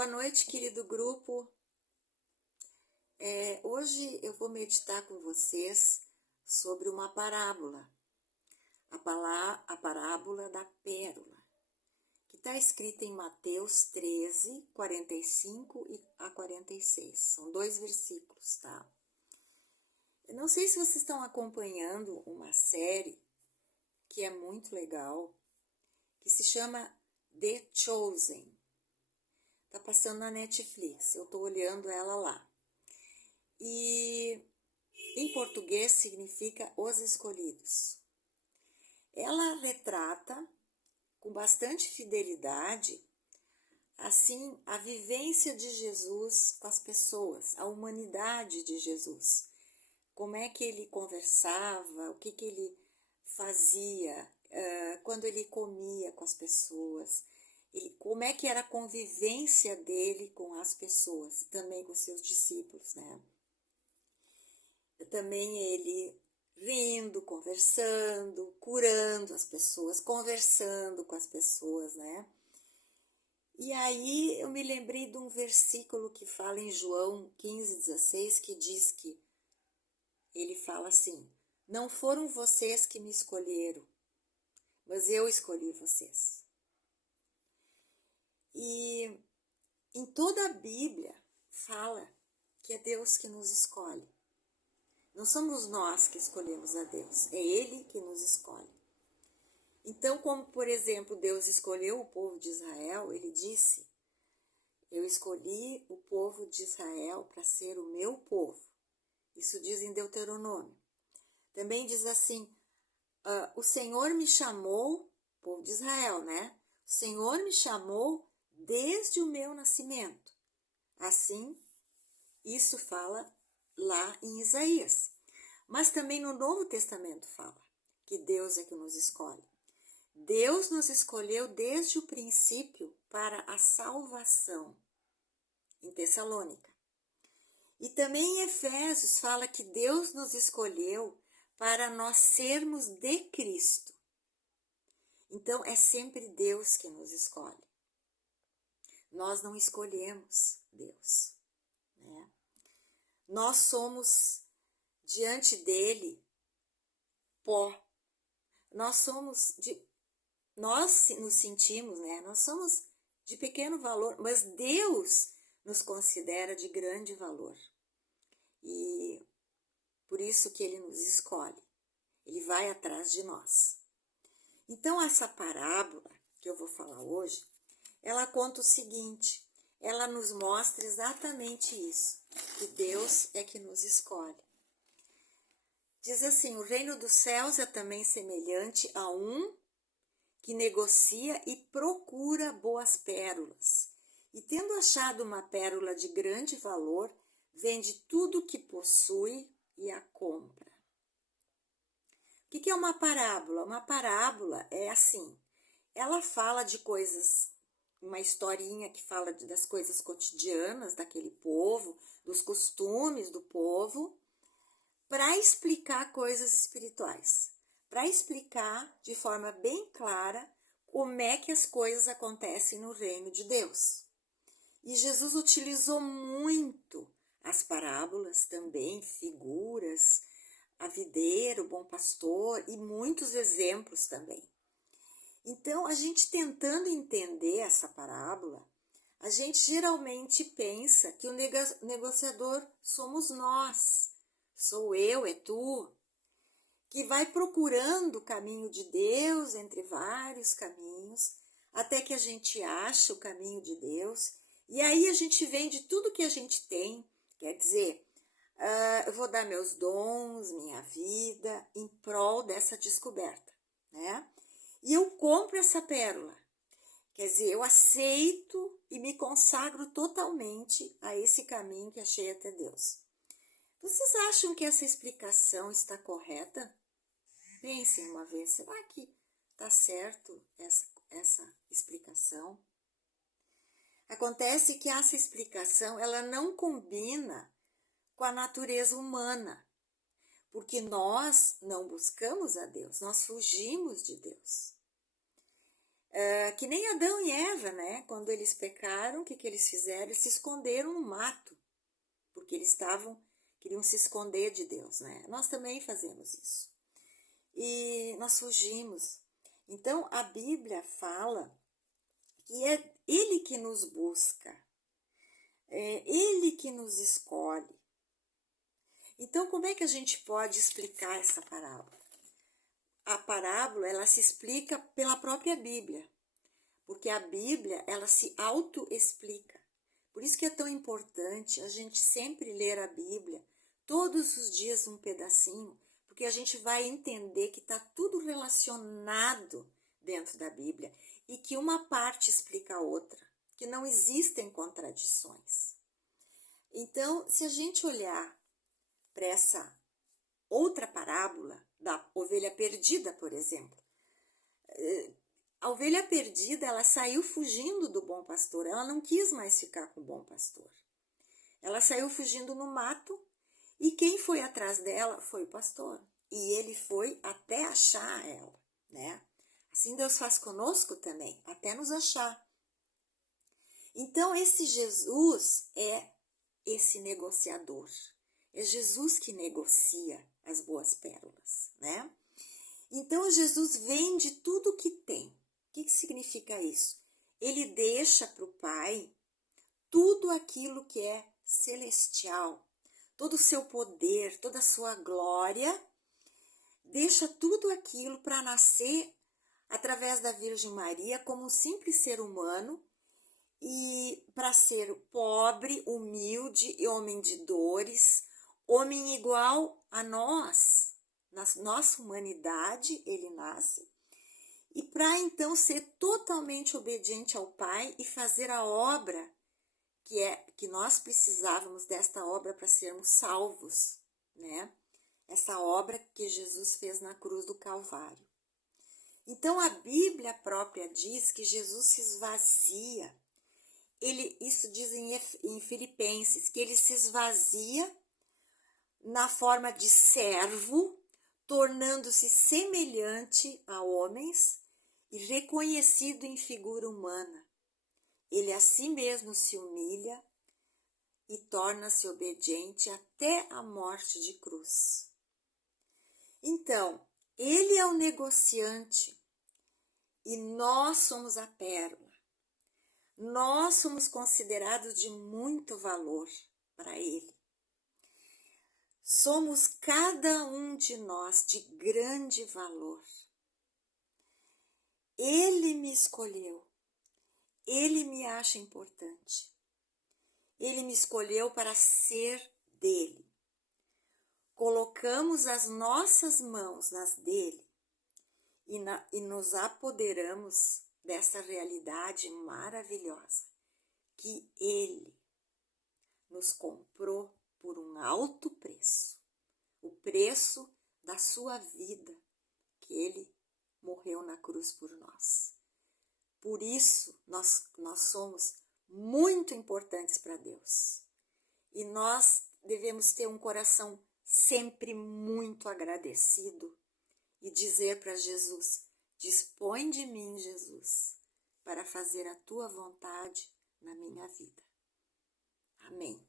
Boa noite, querido grupo. Hoje eu vou meditar com vocês sobre uma parábola, a parábola da pérola, que está escrita em Mateus 13, 45 a 46. São 2 versículos, tá? Eu não sei se vocês estão acompanhando uma série que é muito legal, que se chama The Chosen. Tá passando na Netflix, eu tô olhando ela lá. E em português significa Os Escolhidos. Ela retrata com bastante fidelidade, assim, a vivência de Jesus com as pessoas, a humanidade de Jesus. Como é que ele conversava, o que ele fazia, quando ele comia com as pessoas, como é que era a convivência dele com as pessoas, também com seus discípulos, né? Também ele rindo, conversando, curando as pessoas, conversando com as pessoas, né? E aí eu me lembrei de um versículo que fala em João 15:16, que diz que ele fala assim: não foram vocês que me escolheram, mas eu escolhi vocês. E em toda a Bíblia fala que é Deus que nos escolhe. Não somos nós que escolhemos a Deus, é Ele que nos escolhe. Então, como por exemplo Deus escolheu o povo de Israel, Ele disse: eu escolhi o povo de Israel para ser o meu povo. Isso diz em Deuteronômio. Também diz assim: o Senhor me chamou, povo de Israel, né? O Senhor me chamou desde o meu nascimento. Assim, isso fala lá em Isaías. Mas também no Novo Testamento fala que Deus é que nos escolhe. Deus nos escolheu desde o princípio para a salvação, em Tessalônica. E também em Efésios fala que Deus nos escolheu para nós sermos de Cristo. Então é sempre Deus que nos escolhe. Nós não escolhemos Deus, né? Nós somos diante dele pó. Nós nos sentimos, né? Nós somos de pequeno valor, mas Deus nos considera de grande valor. E por isso que ele nos escolhe. Ele vai atrás de nós. Então essa parábola que eu vou falar hoje, ela conta o seguinte: ela nos mostra exatamente isso, que Deus é que nos escolhe. Diz assim: o reino dos céus é também semelhante a um que negocia e procura boas pérolas. E tendo achado uma pérola de grande valor, vende tudo o que possui e a compra. O que é uma parábola? Uma parábola é assim, ela fala de coisas, uma historinha que fala das coisas cotidianas daquele povo, dos costumes do povo, para explicar coisas espirituais, para explicar de forma bem clara como é que as coisas acontecem no reino de Deus. E Jesus utilizou muito as parábolas também, figuras, a videira, o bom pastor e muitos exemplos também. Então, a gente tentando entender essa parábola, a gente geralmente pensa que o negociador somos nós, sou eu, é tu, que vai procurando o caminho de Deus entre vários caminhos, até que a gente acha o caminho de Deus, e aí a gente vende tudo que a gente tem, quer dizer, eu vou dar meus dons, minha vida, em prol dessa descoberta, né? E eu compro essa pérola, quer dizer, eu aceito e me consagro totalmente a esse caminho que achei até Deus. Vocês acham que essa explicação está correta? Pensem uma vez, será que está certo essa explicação? Acontece que essa explicação ela não combina com a natureza humana, porque nós não buscamos a Deus, nós fugimos de Deus. Que nem Adão e Eva, né? Quando eles pecaram, o que eles fizeram? Eles se esconderam no mato, porque eles queriam se esconder de Deus, né? Nós também fazemos isso. E nós fugimos. Então, a Bíblia fala que é Ele que nos busca, é Ele que nos escolhe. Então, como é que a gente pode explicar essa parábola? A parábola, ela se explica pela própria Bíblia, porque a Bíblia, ela se auto-explica. Por isso que é tão importante a gente sempre ler a Bíblia, todos os dias um pedacinho, porque a gente vai entender que está tudo relacionado dentro da Bíblia e que uma parte explica a outra, que não existem contradições. Então, se a gente olhar para essa outra parábola da ovelha perdida, por exemplo, a ovelha perdida, ela saiu fugindo do bom pastor, ela não quis mais ficar com o bom pastor. Ela saiu fugindo no mato e quem foi atrás dela foi o pastor. E ele foi até achar ela, né? Assim Deus faz conosco também, até nos achar. Então esse Jesus é esse negociador. É Jesus que negocia as boas pérolas, né? Então Jesus vende tudo o que tem. O que significa isso? Ele deixa para o Pai tudo aquilo que é celestial, todo o seu poder, toda a sua glória, deixa tudo aquilo para nascer através da Virgem Maria como um simples ser humano e para ser pobre, humilde e homem de dores, homem igual a nós, na nossa humanidade ele nasce, e para então ser totalmente obediente ao Pai e fazer a obra que nós precisávamos desta obra para sermos salvos, né? Essa obra que Jesus fez na cruz do Calvário. Então a Bíblia própria diz que Jesus se esvazia. Isso diz em Filipenses, que ele se esvazia na forma de servo, tornando-se semelhante a homens e reconhecido em figura humana. Ele a si mesmo se humilha e torna-se obediente até a morte de cruz. Então, ele é o negociante e nós somos a pérola. Nós somos considerados de muito valor para ele. Somos cada um de nós de grande valor. Ele me escolheu. Ele me acha importante. Ele me escolheu para ser dele. Colocamos as nossas mãos nas dele e nos apoderamos dessa realidade maravilhosa que ele nos comprou por um alto preço, o preço da sua vida, que ele morreu na cruz por nós. Por isso, nós somos muito importantes para Deus. E nós devemos ter um coração sempre muito agradecido e dizer para Jesus: dispõe de mim, Jesus, para fazer a tua vontade na minha vida. Amém.